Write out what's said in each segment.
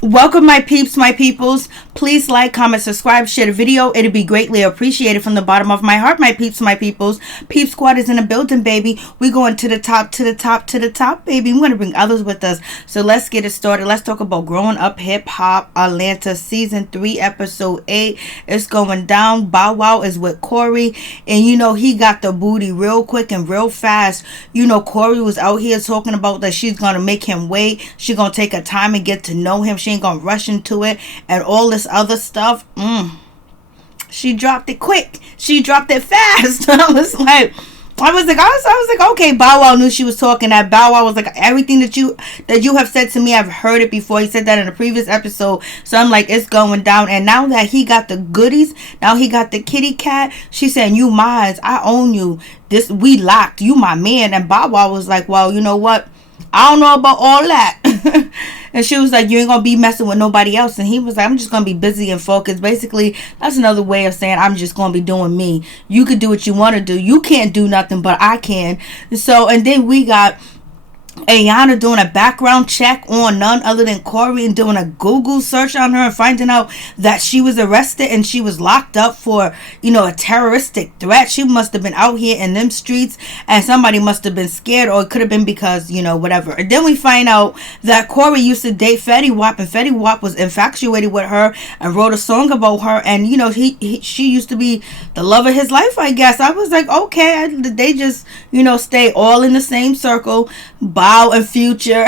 Welcome, my peeps, my peoples. Please like, comment, subscribe, share the video. It'd be greatly appreciated from the bottom of my heart, my peeps, my peoples. Peep Squad is in the building, baby. We going to the top, to the top, to the top, baby. We're going to bring others with us. So let's get it started. Let's talk about Growing Up Hip Hop Atlanta Season 3, Episode 8. It's going down. Bow Wow is with Korey. And, he got the booty real quick and real fast. Korey was out here talking about that she's going to make him wait. She's going to take her time and get to know him. She ain't gonna rush into it and all this other stuff. She dropped it quick. She dropped it fast. I was like, okay, Bow Wow knew she was talking that. Bow Wow was like, everything that you have said to me, I've heard it before. He said that in a previous episode. So I'm like, it's going down. And now that he got the goodies, now he got the kitty cat, she's saying, you mine, I own you. We locked. You my man. And Bow Wow was like, well, you know what? I don't know about all that. And she was like, you ain't gonna be messing with nobody else. And he was like, I'm just gonna be busy and focused. Basically, that's another way of saying I'm just gonna be doing me. You could do what you want to do. You can't do nothing, but I can. So, and then we got Ayana doing a background check on none other than Korey and doing a Google search on her and finding out that she was arrested and she was locked up for, a terroristic threat. She must have been out here in them streets and somebody must have been scared, or it could have been because, whatever. And then we find out that Korey used to date Fite Wap, and Fite Wap was infatuated with her and wrote a song about her, and, she used to be the love of his life, I guess. I was like, okay, they just, stay all in the same circle. Bow and Future.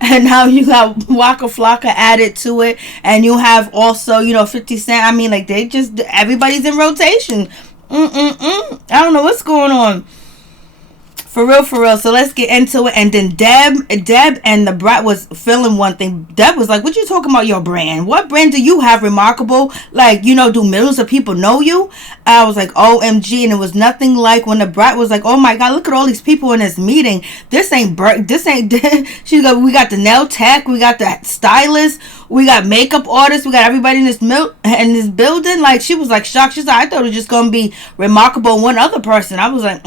And now you got Waka Flocka added to it, and you have also 50 Cent. I mean, like, everybody's in rotation. I don't know what's going on. For real. So let's get into it. And then Deb and the Brat was feeling one thing. Deb was like, what you talking about your brand? What brand do you have, Remarkable? Like, do millions of people know you? I was like, OMG. And it was nothing like when the Brat was like, oh my God, look at all these people in this meeting. She's like, we got the nail tech, we got the stylist, we got makeup artists, we got everybody in this building. Like, she was like shocked. She's like, I thought it was just gonna be Remarkable and one other person. I was like,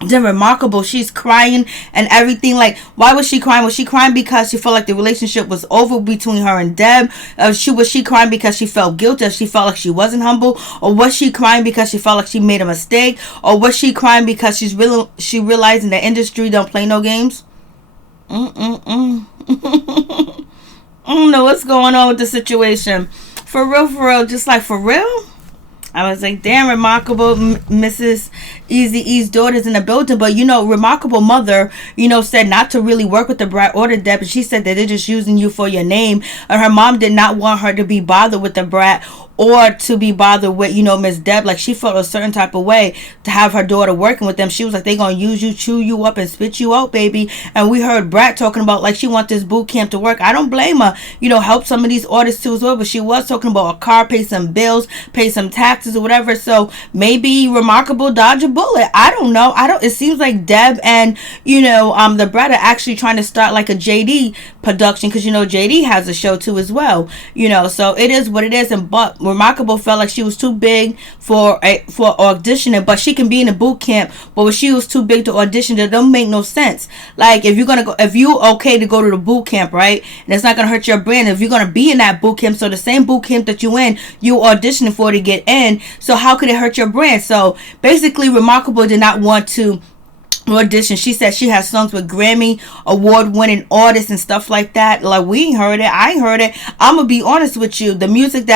Then Remarkable, she's crying and everything. Like, why was she crying? Was she crying because she felt like the relationship was over between her and Deb? Was she crying because she felt guilty? She felt like she wasn't humble? Or was she crying because she felt like she made a mistake? Or was she crying because she realizing the industry don't play no games? I don't know what's going on with the situation. For real, just like for real. I was like, damn, Remarkable, Mrs. Eazy-E's daughter's in the building. But, Remarkable mother, said not to really work with the Brat or the Deb. And she said that they're just using you for your name. And her mom did not want her to be bothered with the Brat or to be bothered with, Miss Deb. Like, she felt a certain type of way to have her daughter working with them. She was like, they gonna use you, chew you up, and spit you out, baby. And we heard Brat talking about, like, she wants this boot camp to work. I don't blame her. Help some of these artists too as well. But she was talking about a car, pay some bills, pay some taxes or whatever. So maybe Remarkable dodge a bullet. I don't know. It seems like Deb and, the Brat are actually trying to start like a JD production, because, JD has a show too as well. So it is what it is. And but Remarkable felt like she was too big for auditioning, but she can be in a boot camp. But when she was too big to audition, that don't make no sense. Like, if you okay to go to the boot camp, right, and it's not gonna hurt your brand, if you're gonna be in that boot camp, so the same boot camp that you in, you auditioning for to get in, so how could it hurt your brand? So basically, Remarkable did not want to audition. She said she has songs with Grammy award winning artists and stuff like that. Like, we ain't heard it. I ain't heard it. I'm gonna be honest with you. The music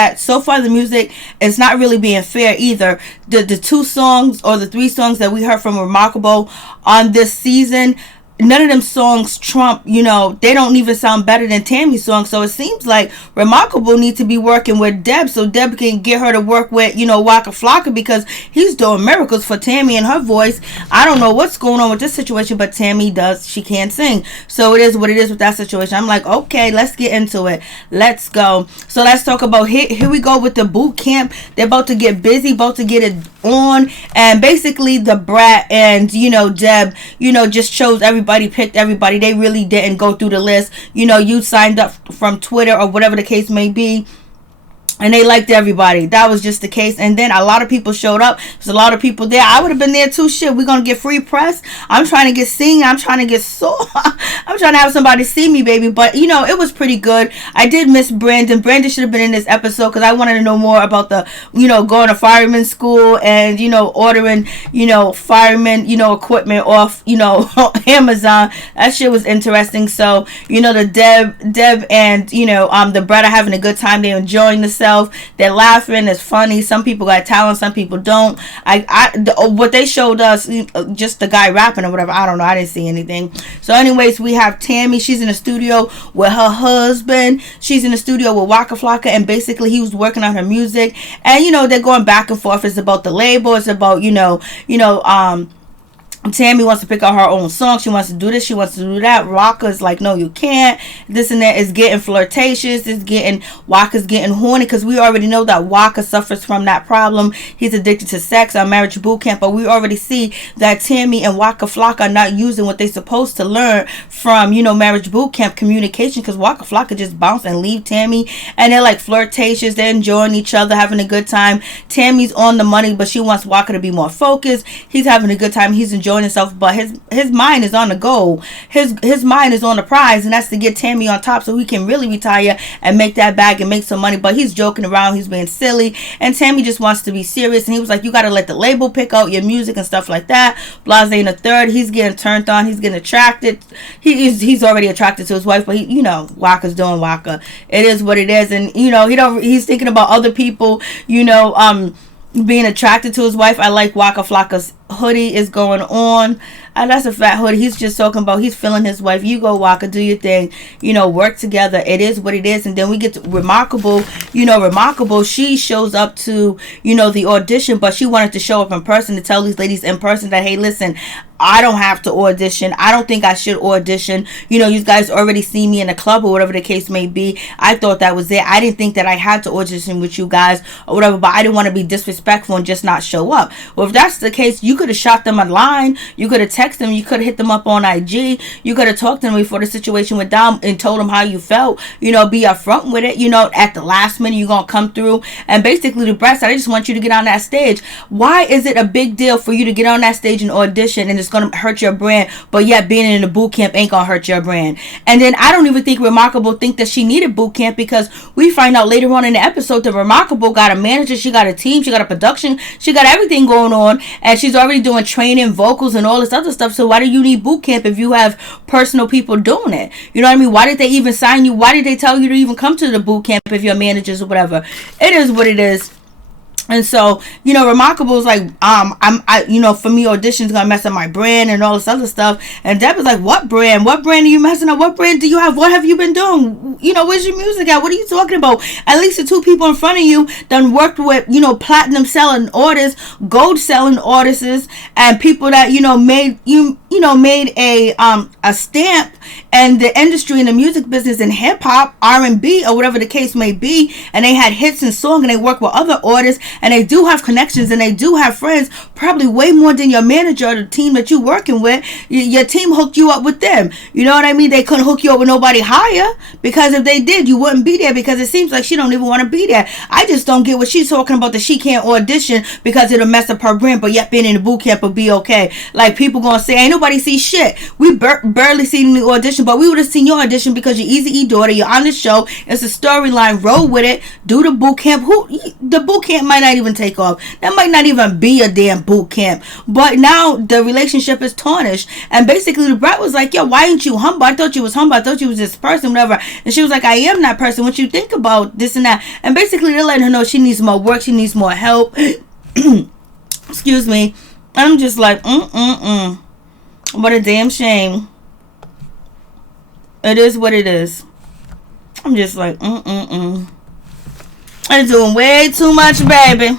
is not really being fair either. The 2 songs or the 3 songs that we heard from Remarkable on this season, none of them songs trump, they don't even sound better than Tammy's song. So it seems like Remarkable needs to be working with Deb, so Deb can get her to work with, Waka Flocka, because he's doing miracles for Tammy and her voice. I don't know what's going on with this situation, but Tammy she can't sing. So it is what it is with that situation. I'm like, okay, let's get into it. Let's go. So let's talk about, here we go with the boot camp. They're about to get busy, about to get it on. And basically the Brat and, Deb, just chose everybody, picked everybody. They really didn't go through the list. You signed up from Twitter or whatever the case may be. and they liked everybody. That was just the case. And then a lot of people showed up. There's a lot of people there. I would have been there too. Shit, we're gonna get free press. I'm trying to get seen. I'm trying to get I'm trying to have somebody see me, baby. But you know, it was pretty good. I did miss Brandon. Brandon should have been in this episode because I wanted to know more about the, you know, going to fireman school and, you know, ordering, you know, fireman, you know, equipment off, you know, Amazon. That shit was interesting. So, you know, the Deb and, you know, the Brat are having a good time. They're enjoying themselves. They're laughing. It's funny. Some people got talent, some people don't. What they showed us, just the guy rapping or whatever, I don't know, I didn't see anything. So anyways, we have Tammy. She's in the studio with her husband. She's in the studio with Waka Flocka, and basically he was working on her music, and you know, they're going back and forth. It's about the label. It's about, Tammy wants to pick out her own song. She wants to do this. She wants to do that. Waka's like, no, you can't. This and that is getting flirtatious. Waka's getting horny, because we already know that Waka suffers from that problem. He's addicted to sex on Marriage Boot Camp, but we already see that Tammy and Waka Flocka are not using what they're supposed to learn from, you know, Marriage Boot Camp communication, because Waka Flocka just bounce and leave Tammy, and they're like flirtatious. They're enjoying each other, having a good time. Tammy's on the money, but she wants Waka to be more focused. He's having a good time. He's enjoying himself, but his mind is on the goal. His mind is on the prize, and that's to get Tammy on top so he can really retire and make that bag and make some money. But he's joking around, he's being silly, and Tammy just wants to be serious. And he was like, you got to let the label pick out your music and stuff like that. Blase in the third, he's getting turned on, he's getting attracted. He's already attracted to his wife, but you know, Waka's doing Waka. It is what it is. And you know, he's thinking about other people, you know, being attracted to his wife. I like Waka Flocka's hoodie is going on. That's a fat hoodie. He's just talking about he's feeling his wife. You go, Waka, do your thing. You know, work together. It is what it is. And then we get to Remarkable. You know, Remarkable, she shows up to, you know, the audition, but she wanted to show up in person to tell these ladies in person that, hey, listen, I don't have to audition. I don't think I should audition. You know, you guys already see me in the club or whatever the case may be. I thought that was it. I didn't think that I had to audition with you guys or whatever, but I didn't want to be disrespectful and just not show up. Well, if that's the case, you could have shot them a line. You could have texted them. You could have hit them up on IG. You could have talked to them before the situation went down and told them how you felt. You know, be upfront with it. You know, at the last minute, you're going to come through. And basically, the Brat said, I just want you to get on that stage. Why is it a big deal for you to get on that stage and audition, and it's going to hurt your brand, but yet being in the boot camp ain't going to hurt your brand? And then I don't even think Remarkable think that she needed boot camp, because we find out later on in the episode that Remarkable got a manager, she got a team, she got a production, she got everything going on, and she's already doing training, vocals, and all this other stuff. So why do you need boot camp if you have personal people doing it? You know what I mean? Why did they even sign you? Why did they tell you to even come to the boot camp if you're managers or whatever? It is what it is. And so, you know, Remarkable is like, you know, for me, audition's gonna mess up my brand and all this other stuff. And Deb is like, what brand? What brand are you messing up? What brand do you have? What have you been doing? You know, where's your music at? What are you talking about? At least the two people in front of you done worked with, you know, platinum selling artists, gold selling artists, and people that, you know, made made a stamp and the industry in the music business in hip hop, R&B, or whatever the case may be. And they had hits and songs, and they work with other artists, and they do have connections, and they do have friends, probably way more than your manager or the team that you're working with. Your team hooked you up with them. You know what I mean? They couldn't hook you up with nobody higher, because if they did, you wouldn't be there, because it seems like she don't even want to be there. I just don't get what she's talking about, that she can't audition because it'll mess up her brand, but yet being in the boot camp will be okay. Like, people gonna say, ain't nobody see shit. We barely seen the audition, but we would have seen your audition because you're Easy E daughter, you're on the show, it's a storyline, roll with it, do the boot camp. The boot camp might not even take off. That might not even be a damn boot camp. But now the relationship is tarnished. And basically the Brat was like, yo, why ain't you humble? I thought you was humble. I thought you was this person, whatever. And she was like, I am that person. What you think about this and that? And basically they're letting her know she needs more work. She needs more help. Excuse me. I'm just like, what a damn shame. It is what it is. I'm just like, I'm doing way too much, baby.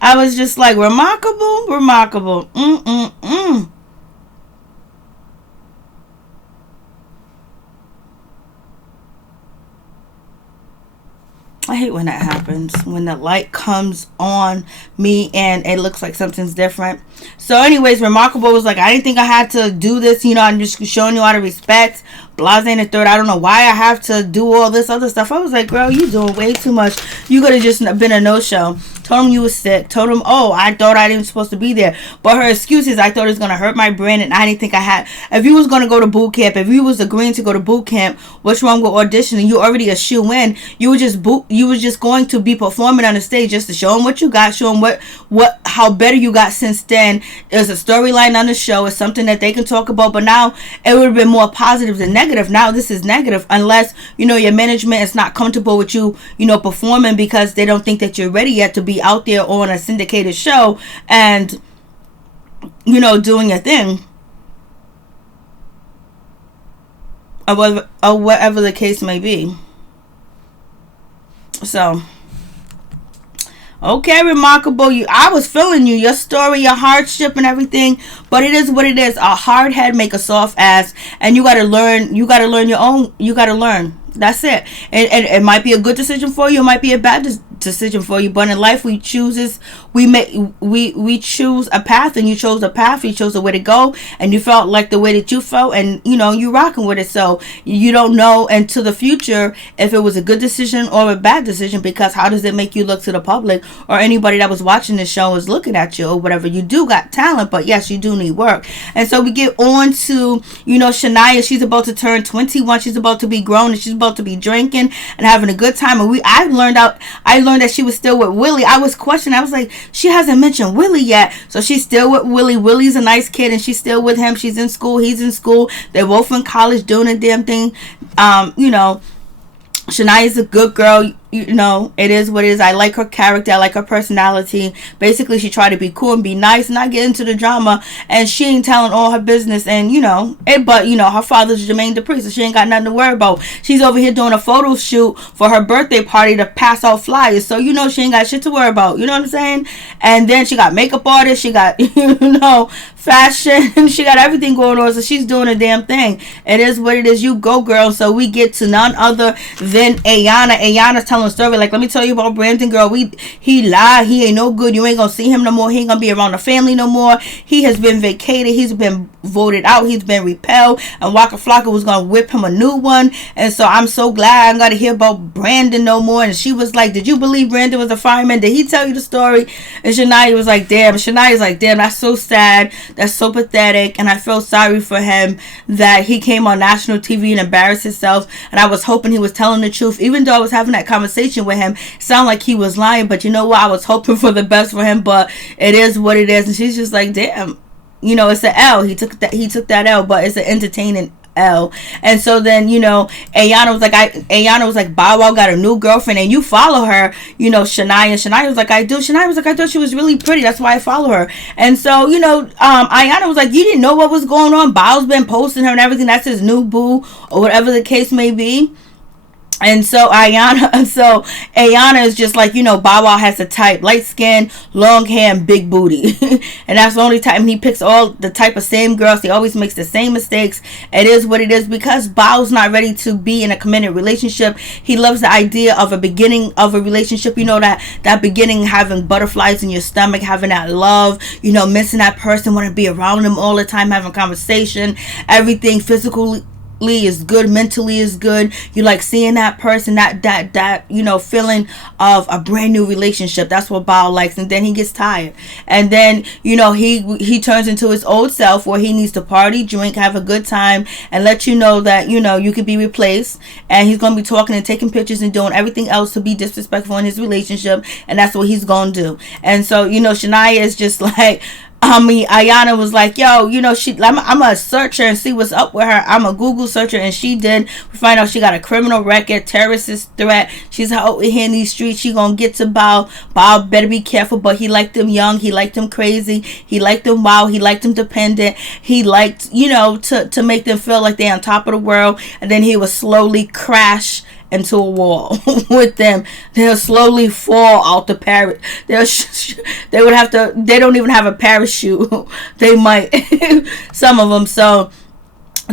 I was just like, remarkable. I hate when that happens, when the light comes on me and it looks like something's different. So anyways, Remarkable was like, I didn't think I had to do this. You know, I'm just showing you out of respect. Blase and the third, I don't know why I have to do all this other stuff. I was like, girl, you doing way too much. You could have just been a no-show. Told him you was sick. Told him, oh, I thought I didn't supposed to be there. But her excuse is, I thought it was going to hurt my brand and I didn't think I had. If you was going to go to boot camp, if you was agreeing to go to boot camp, what's wrong with auditioning? You already a shoe-in. You were just going to be performing on the stage just to show them what you got, show them how better you got since then. There's a storyline on the show. It's something that they can talk about. But now it would have been more positive than negative. Now this is negative unless, you know, your management is not comfortable with you, you know, performing because they don't think that you're ready yet to be out there on a syndicated show and, you know, doing your thing. Or whatever the case may be. So, okay, Remarkable. I was feeling you, your story, your hardship and everything, but it is what it is. A hard head make a soft ass, and you gotta learn your own. You gotta learn. That's it. And it might be a good decision for you. It might be a bad decision for you. But in life, we choose a path, and you chose a path. You chose a way to go, and you felt like the way that you felt, and you know you rocking with it. So you don't know into the future if it was a good decision or a bad decision, because how does it make you look to the public or anybody that was watching the show is looking at you or whatever? You do got talent, but yes, you do need work. And so we get on to, you know, Shania. She's about to turn 21. She's about to be grown, and she's about to be drinking and having a good time. And I learned that she was still with Willie. I was questioning. I was like, she hasn't mentioned Willie yet. So she's still with Willie. Willie's a nice kid, and she's still with him. She's in school. He's in school. They're both in college doing a damn thing. You know, Shania's a good girl. You know, it is what it is. I like her character. I like her personality. Basically, she tried to be cool and be nice and not get into the drama. And she ain't telling all her business. And, you know, but, you know, her father's Jermaine Dupri, so she ain't got nothing to worry about. She's over here doing a photo shoot for her birthday party to pass out flyers. So, you know, she ain't got shit to worry about. You know what I'm saying? And then she got makeup artists. She got, you know, fashion. She got everything going on. So she's doing a damn thing. It is what it is. You go, girl. So we get to none other than Ayana. Ayana's telling a story like, let me tell you about Brandon, girl. He lied. He ain't no good. You ain't gonna see him no more. He ain't gonna be around the family no more. He has been vacated. He's been voted out. He's been repelled. And Waka Flocka was gonna whip him a new one. And so I'm so glad I gotta hear about Brandon no more. And she was like, did you believe Brandon was a fireman? Did he tell you the story? And Shania was like, damn. Shania's like, damn, that's so sad. That's so pathetic. And I feel sorry for him that he came on national TV and embarrassed himself. And I was hoping he was telling the truth. Even though I was having that conversation with him, it sounded like he was lying. But you know what? I was hoping for the best for him. But it is what it is. And she's just like, damn. You know, it's an L. He took that L, but it's an entertaining L. And so then, you know, Ayana was like, Bow Wow got a new girlfriend and you follow her, you know, Shania. Shania was like, I do. Shania was like, I thought she was really pretty. That's why I follow her. And so, you know, Ayana was like, you didn't know what was going on. Bow's been posting her and everything. That's his new boo or whatever the case may be. And so Ayana is just like, you know, Bow Wow has a type, light skin, long hair, and big booty. And that's the only time he picks all the type of same girls. He always makes the same mistakes. It is what it is, because Bow's not ready to be in a committed relationship. He loves the idea of a beginning of a relationship. You know, that beginning, having butterflies in your stomach, having that love, you know, missing that person, want to be around them all the time, having conversation, everything physically is good, mentally is good. You like seeing that person, that you know, feeling of a brand new relationship. That's what Bao likes. And then he gets tired, and then, you know, he turns into his old self, where he needs to party, drink, have a good time, and let you know that, you know, you could be replaced. And he's gonna be talking and taking pictures and doing everything else to be disrespectful in his relationship, and that's what he's gonna do. And so, you know, Shania is just like, Ayana was like, yo, you know, I'm gonna search her and see what's up with her. I'm a Google searcher, and she did. We find out she got a criminal record, terrorist threat. She's out here in these streets. She gonna get to Bao. Bao better be careful. But he liked them young. He liked them crazy. He liked them wild. He liked them dependent. He liked, you know, to make them feel like they're on top of the world. And then he would slowly crash into a wall with them. They'll slowly fall out the parachute. They would have to. They don't even have a parachute. They might. Some of them. So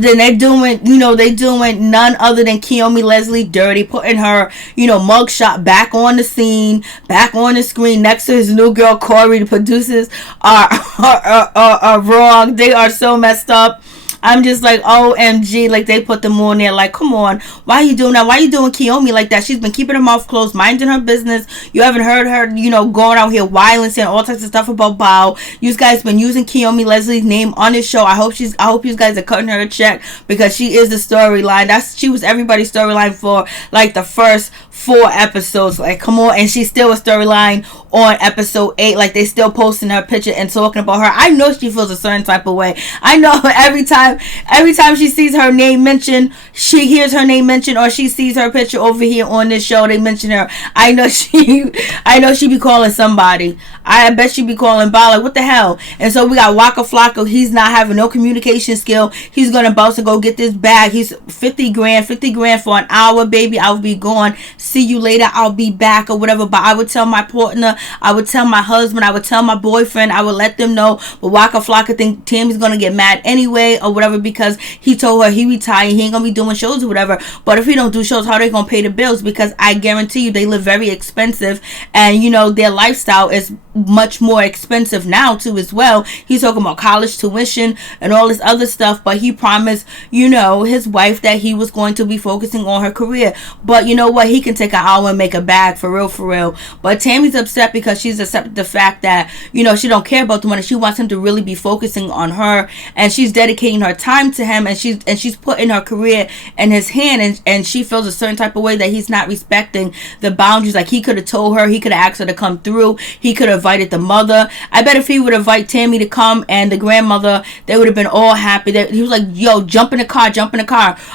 then they're doing, they doing none other than Kiyomi Leslie dirty, putting her, mugshot back on the scene, back on the screen next to his new girl Korey. The producers are wrong. They are so messed up. I'm just like, OMG, like they put them on there. Like, come on, why are you doing that? Why are you doing Kiyomi like that? She's been keeping her mouth closed, minding her business. You haven't heard her, going out here wilding, saying all types of stuff about Bao. You guys been using Kiyomi Leslie's name on this show. I hope you guys are cutting her a check, because she is the storyline. She was everybody's storyline for like the first 4 episodes. Like, come on. And she's still a storyline on episode 8. Like, they still posting her picture and talking about her. I know she feels a certain type of way. I know every time she sees her name mentioned, she hears her name mentioned, or she sees her picture over here on this show, they mention her. I know she be calling somebody. I bet she be calling Bao, like, what the hell? And so we got Waka Flocka. He's not having no communication skill. He's gonna bounce to go get this bag. He's 50 grand for an hour, baby. I'll be gone. See you later. I'll be back, or whatever. But I would tell my partner, I would tell my husband, I would tell my boyfriend, I would let them know. But Waka Flocka think Tammy's gonna get mad anyway, or whatever, because he told her he retired, he ain't gonna be doing shows or whatever. But if he don't do shows, how they gonna pay the bills? Because I guarantee you, they live very expensive, and their lifestyle is much more expensive now too as well. He's talking about college tuition and all this other stuff, but he promised his wife that he was going to be focusing on her career. But you know what, he can take an hour and make a bag, for real. But Tammy's upset because she's accepted the fact that she don't care about the money. She wants him to really be focusing on her, and she's dedicating her time to him, and she's putting her career in his hand, and she feels a certain type of way that he's not respecting the boundaries. Like, he could have told her, he could have asked her to come through, he could have invited the mother. I bet if he would invite Tammy to come and the grandmother, they would have been all happy. He was like, yo, jump in the car,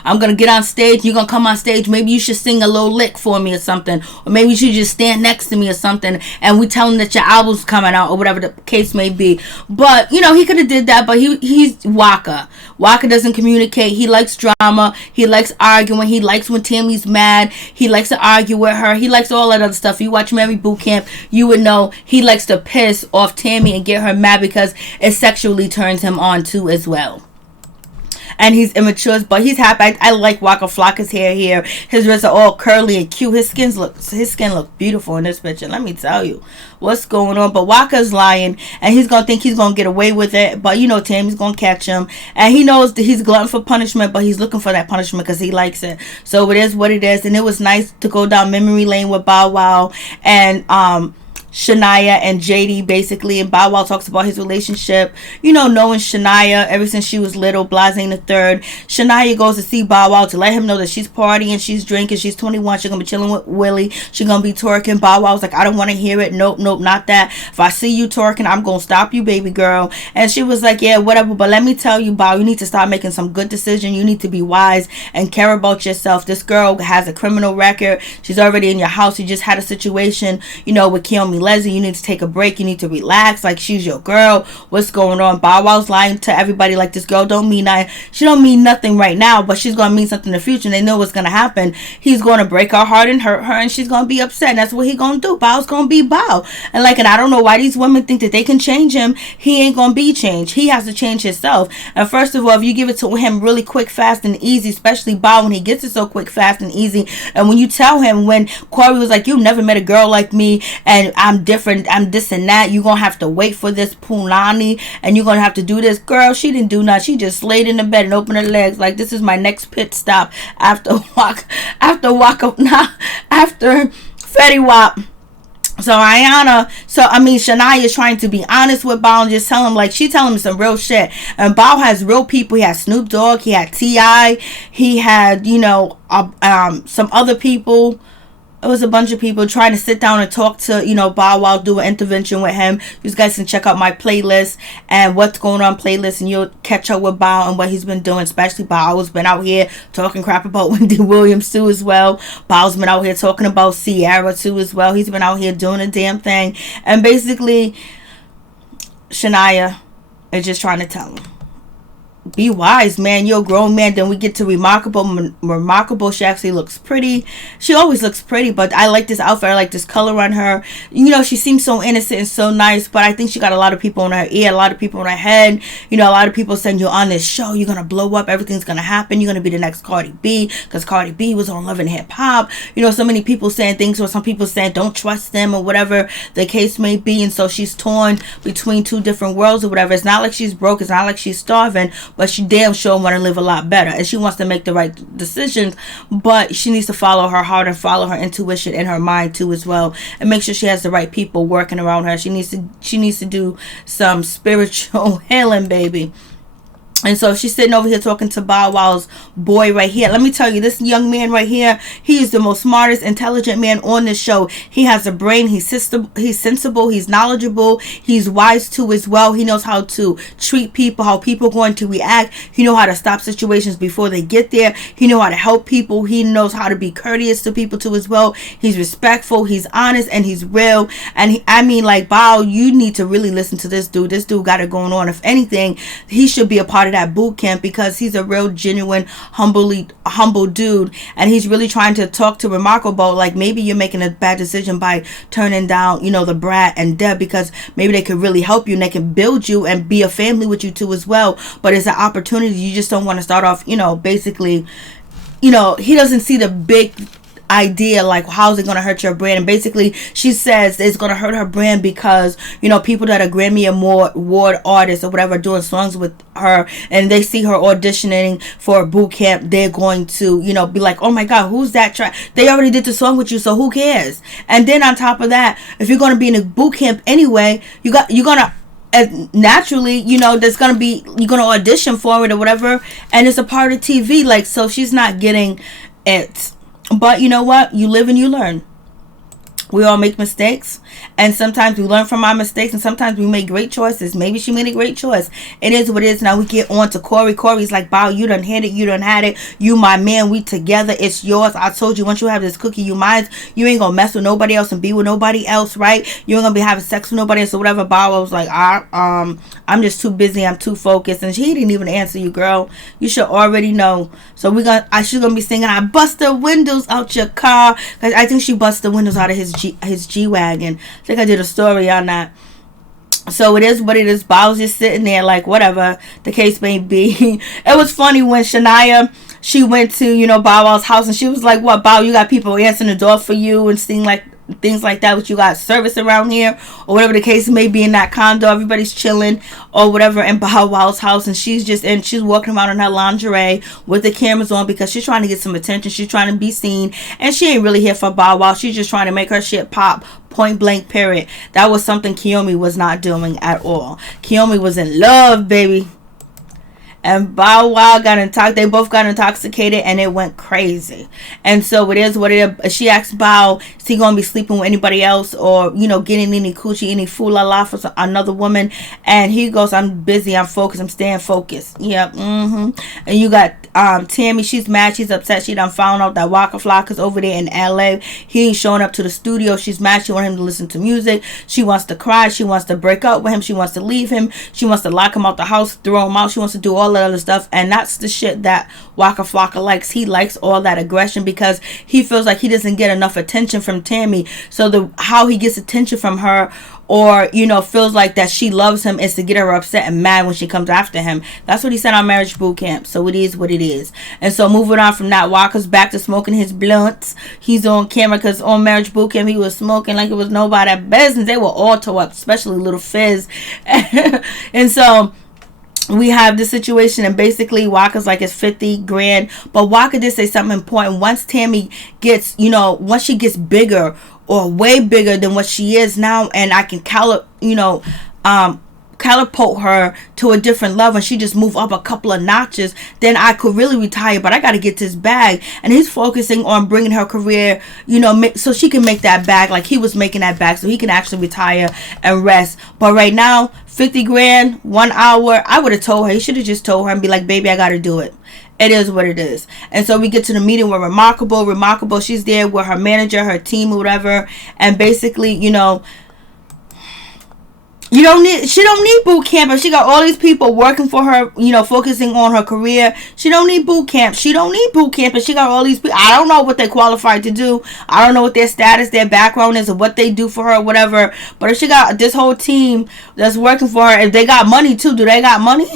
I'm gonna get on stage, you're gonna come on stage, maybe you should sing a little lick for me or something, or maybe you should just stand next to me or something, and we tell him that your album's coming out, or whatever the case may be. But he could have did that, but he's Waka doesn't communicate. He likes drama, he likes arguing, he likes when Tammy's mad, he likes to argue with her, he likes all that other stuff. If you watch Mary Boot Camp, you would know he likes to piss off Tammy and get her mad, because it sexually turns him on too as well. And he's immature, but he's happy. I like Waka Flocka's hair here. His reds are all curly and cute. His skin look beautiful in this picture. Let me tell you what's going on. But Waka's lying, and he's gonna think he's gonna get away with it. But Tammy's gonna catch him, and he knows that he's glutton for punishment. But he's looking for that punishment because he likes it. So it is what it is. And it was nice to go down memory lane with Bow Wow and Shania and JD, basically. And Bow Wow talks about his relationship, knowing Shania ever since she was little, Blase the third. Shania goes to see Bow Wow to let him know that she's partying, she's drinking, she's 21, she's gonna be chilling with Willie, she's gonna be twerking. Bow Wow's like, I don't want to hear it. Nope, not that. If I see you twerking, I'm gonna stop you, baby girl. And she was like, yeah, whatever, but let me tell you, Bow, you need to start making some good decisions. You need to be wise and care about yourself. This girl has a criminal record. She's already in your house. You just had a situation, with Kiyomi Leslie. You need to take a break. You need to relax. Like, she's your girl. What's going on? Bow Wow's lying to everybody like this girl don't mean nothing. She don't mean nothing right now, but she's gonna mean something in the future, and they know what's gonna happen. He's gonna break her heart and hurt her, and she's gonna be upset. And that's what he gonna do. Bow's gonna be Bow. And I don't know why these women think that they can change him. He ain't gonna be changed. He has to change himself. And first of all, if you give it to him really quick, fast, and easy, especially Bow when he gets it so quick, fast, and easy, and when you tell him, when Korey was like, you never met a girl like me, and I'm different, I'm this and that, you're gonna have to wait for this punani, and you're gonna have to do this. Girl, she didn't do nothing. She just laid in the bed and opened her legs like, this is my next pit stop after Fetty Wap. So Shania is trying to be honest with Bao and just tell him, she telling him some real shit. And Bao has real people. He had Snoop Dogg, he had T.I., he had, some other people. It was a bunch of people trying to sit down and talk to, Bow Wow, do an intervention with him. You guys can check out my playlist and what's going on playlist, and you'll catch up with Bow and what he's been doing. Especially Bow's been out here talking crap about Wendy Williams too as well. Bow's been out here talking about Sierra too as well. He's been out here doing a damn thing. And basically, Shania is just trying to tell him, be wise, man. You're a grown man. Then we get to Remarkable. She actually looks pretty. She always looks pretty, but I like this outfit. I like this color on her. You know, she seems so innocent and so nice, but I think she got a lot of people in her ear, a lot of people in her head. You know, a lot of people saying, you're on this show, you're gonna blow up, everything's gonna happen, you're gonna be the next Cardi B, because Cardi B was on Love and Hip Hop. You know, so many people saying things, or some people saying don't trust them, or whatever the case may be. And so she's torn between two different worlds or whatever. It's not like she's broke, it's not like she's starving, but she damn sure want to live a lot better, and she wants to make the right decisions, but she needs to follow her heart and follow her intuition and her mind too as well, and make sure she has the right people working around her. She needs to do some spiritual healing, baby. And so she's sitting over here talking to Bow Wow's boy right here. Let me tell you, this young man right here, he is the most smartest, intelligent man on this show. He has a brain. He's sensible. He's knowledgeable. He's wise too as well. He knows how to treat people, how people are going to react. He knows how to stop situations before they get there. He knows how to help people. He knows how to be courteous to people too as well. He's respectful. He's honest, and he's real. And I mean, like, Bow, you need to really listen to this dude. This dude got it going on. If anything, he should be a part of that boot camp, because he's a real genuine humble dude, and he's really trying to talk to Remarkable, like, maybe you're making a bad decision by turning down, you know, the Brat and Deb, because maybe they could really help you and they can build you and be a family with you too as well. But it's an opportunity. You just don't want to start off, you know, basically, you know, he doesn't see the big idea, like, how's it going to hurt your brand. And basically she says it's going to hurt her brand because, you know, people that are Grammy Award artists or whatever doing songs with her, and they see her auditioning for a boot camp, they're going to, you know, be like, oh my god, who's that they already did the song with you, so who cares? And then on top of that, if you're going to be in a boot camp anyway, you're gonna naturally, you know, you're gonna audition for it or whatever, and it's a part of TV, like, so she's not getting it. But you know what? You live and you learn. We all make mistakes, and sometimes we learn from our mistakes, and sometimes we make great choices. Maybe she made a great choice. It is what it is. Now we get on to Korey. Korey's like, Bow, you done hit it. You done had it. You my man. We together. It's yours. I told you, once you have this cookie, you mine. You ain't gonna mess with nobody else and be with nobody else, right? You ain't gonna be having sex with nobody else or whatever. Bow was like, I'm just too busy. I'm too focused. And he didn't even answer you, girl. You should already know. So she's gonna be singing, I bust the windows out your car. Cause I think she bust the windows out of his G-Wagon. I think I did a story on that. So it is what it is. Bow's just sitting there like, whatever the case may be. It was funny when Shania, she went to, you know, Bow Wow's house, and she was like, what, Bow, you got people answering the door for you and things like that, which you got service around here, or whatever the case may be, in that condo, everybody's chilling or whatever in Bow Wow's house, and she's walking around in her lingerie with the cameras on, because she's trying to get some attention, she's trying to be seen, and she ain't really here for Bow Wow. She's just trying to make her shit pop, point blank, period. That was something Kiyomi was not doing at all. Kiyomi was in love, baby. And Bow Wow they both got intoxicated, and it went crazy. And so it is what it is. She asked Bow, is he going to be sleeping with anybody else, or, you know, getting any coochie, any fool-la-la for another woman? And he goes, I'm busy, I'm focused, I'm staying focused. Yep, And you got Tammy, she's mad, she's upset. She done found out that Waka Flocka's over there in LA. He ain't showing up to the studio. She's mad. She wants him to listen to music. She wants to cry. She wants to break up with him. She wants to leave him. She wants to lock him out the house, throw him out. She wants to do all that other stuff. And that's the shit that Waka Flocka likes. He likes all that aggression because he feels like he doesn't get enough attention from Tammy. So how he gets attention from her, or, you know, feels like that she loves him, is to get her upset and mad when she comes after him. That's what he said on Marriage Boot Camp. So it is what it is. And so moving on from that, Waka's back to smoking his blunts. He's on camera because on Marriage Boot Camp he was smoking like it was nobody's business. They were all tore up, especially Little Fizz. And so we have the situation, and basically Waka's like, it's 50 grand. But Waka did say something important. Once Tammy gets, you know, once she gets bigger, or way bigger than what she is now, and I can catapult her to a different level, and she just move up a couple of notches, then I could really retire. But I got to get this bag. And he's focusing on bringing her career, you know, so she can make that bag like he was making that bag, so he can actually retire and rest. But right now, 50 grand, 1 hour, I would have told her. He should have just told her and be like, baby, I got to do it. It is what it is. And so we get to the meeting with Remarkable. She's there with her manager, her team, or whatever. And basically, you know, She don't need boot camp. If she got all these people working for her, focusing on her career, she don't need boot camp. She don't need boot camp. And she got all these people. I don't know what they qualified to do. I don't know what their status, their background is, or what they do for her, or whatever. But if she got this whole team that's working for her, if they got money too, do they got money?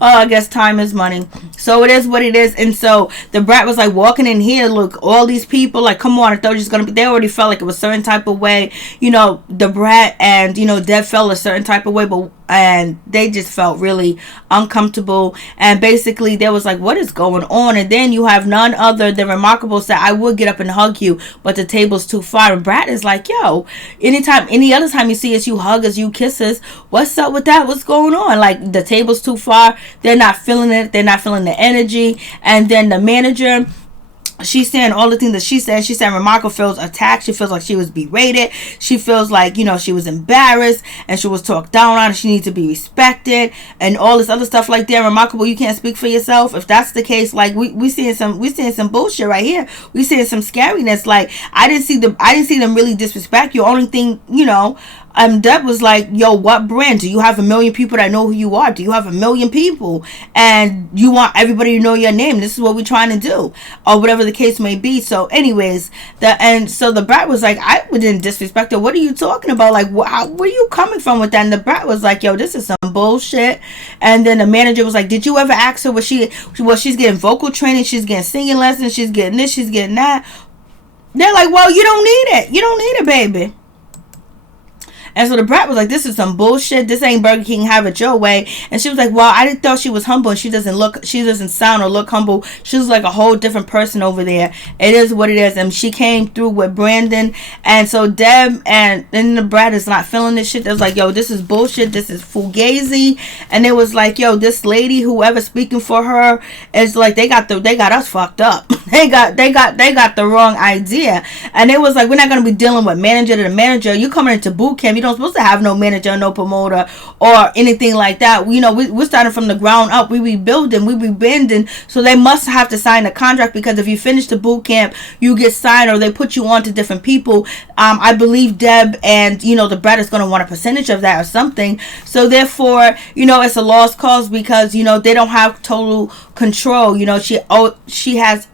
Oh, I guess time is money. So it is what it is. And so the Brat was like walking in here, look, all these people, like, come on, I thought it was gonna be. They already felt like it was a certain type of way. The Brat and Dev felt a certain type of way, and they just felt really uncomfortable. And basically, they was like, what is going on? And then you have none other than Remarkable said, I would get up and hug you, but the table's too far. And Brat is like, yo, any other time you see us, you hug us, you kiss us. What's up with that? What's going on? Like, the table's too far. They're not feeling it. They're not feeling the energy. And then the manager, she's saying all the things that she said. She said Remarkable feels attacked. She feels like she was berated. She feels like, she was embarrassed and she was talked down on. She needs to be respected and all this other stuff like that. Remarkable, you can't speak for yourself. If that's the case, like we seeing some bullshit right here. We seeing some scariness. Like I didn't see them really disrespect you. Only thing, Deb was like, yo, what brand? Do you have 1 million people that know who you are? Do you have 1 million people? And you want everybody to know your name? This is what we're trying to do. Or whatever the case may be. So anyways, so the Brat was like, I didn't disrespect her. What are you talking about? Like, where are you coming from with that? And the Brat was like, yo, this is some bullshit. And then the manager was like, did you ever ask her what she's getting vocal training? She's getting singing lessons. She's getting this. She's getting that. They're like, well, you don't need it. You don't need it, baby. And so the Brat was like, this is some bullshit. This ain't Burger King, have it your way. And she was like, well, I thought she was humble and she doesn't sound or look humble. She was like a whole different person over there. It is what it is. And she came through with Brandon. And so Deb and then the Brat is not feeling this shit. They was like, yo, this is bullshit. This is fugazi. And it was like, yo, this lady, whoever speaking for her, is like, they got us fucked up. They got the wrong idea. And it was like, we're not going to be dealing with manager to the manager. You coming into boot camp. You don't supposed to have no manager, no promoter, or anything like that. We're starting from the ground up. We rebuilding, we rebending. So they must have to sign a contract, because if you finish the boot camp, you get signed, or they put you on to different people. I believe Deb and the Brat is going to want a percentage of that or something. So therefore, it's a lost cause, because they don't have total control. She has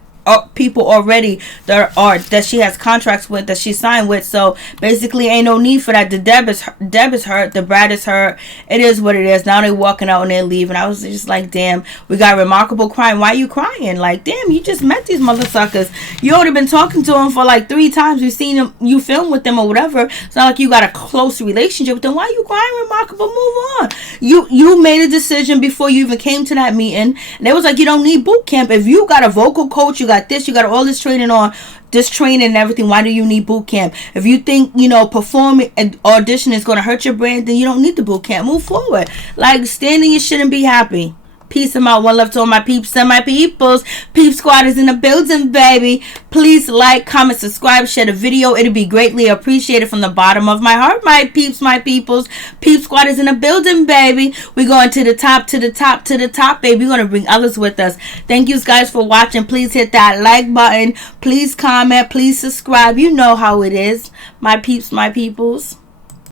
people already that she has contracts with, that she signed with. So basically ain't no need for that. The Deb is hurt, the Brat is hurt. It is what it is. Now they're walking out and they're leaving. I was just like, damn, we got Remarkable crying. Why are you crying? Like, damn, you just met these motherfuckers. You already been talking to them for like 3 times. You've seen them, you film with them or whatever. It's not like you got a close relationship with them. Why are you crying, Remarkable? Move on. You made a decision before you even came to that meeting, and it was like, you don't need boot camp. If you got a vocal coach, you got this, you got all this training and everything, why do you need boot camp? If you think performing and audition is going to hurt your brand, then you don't need the boot camp. Move forward. Like, stand in your shit and be happy. Peace and out. One love to all my peeps and my peoples. Peep Squad is in the building, baby. Please like, comment, subscribe, share the video. It'll be greatly appreciated from the bottom of my heart, my peeps, my peoples. Peep Squad is in the building, baby. We're going to the top, to the top, to the top, baby. We're going to bring others with us. Thank you guys for watching. Please hit that like button. Please comment. Please subscribe. You know how it is. My peeps, my peoples.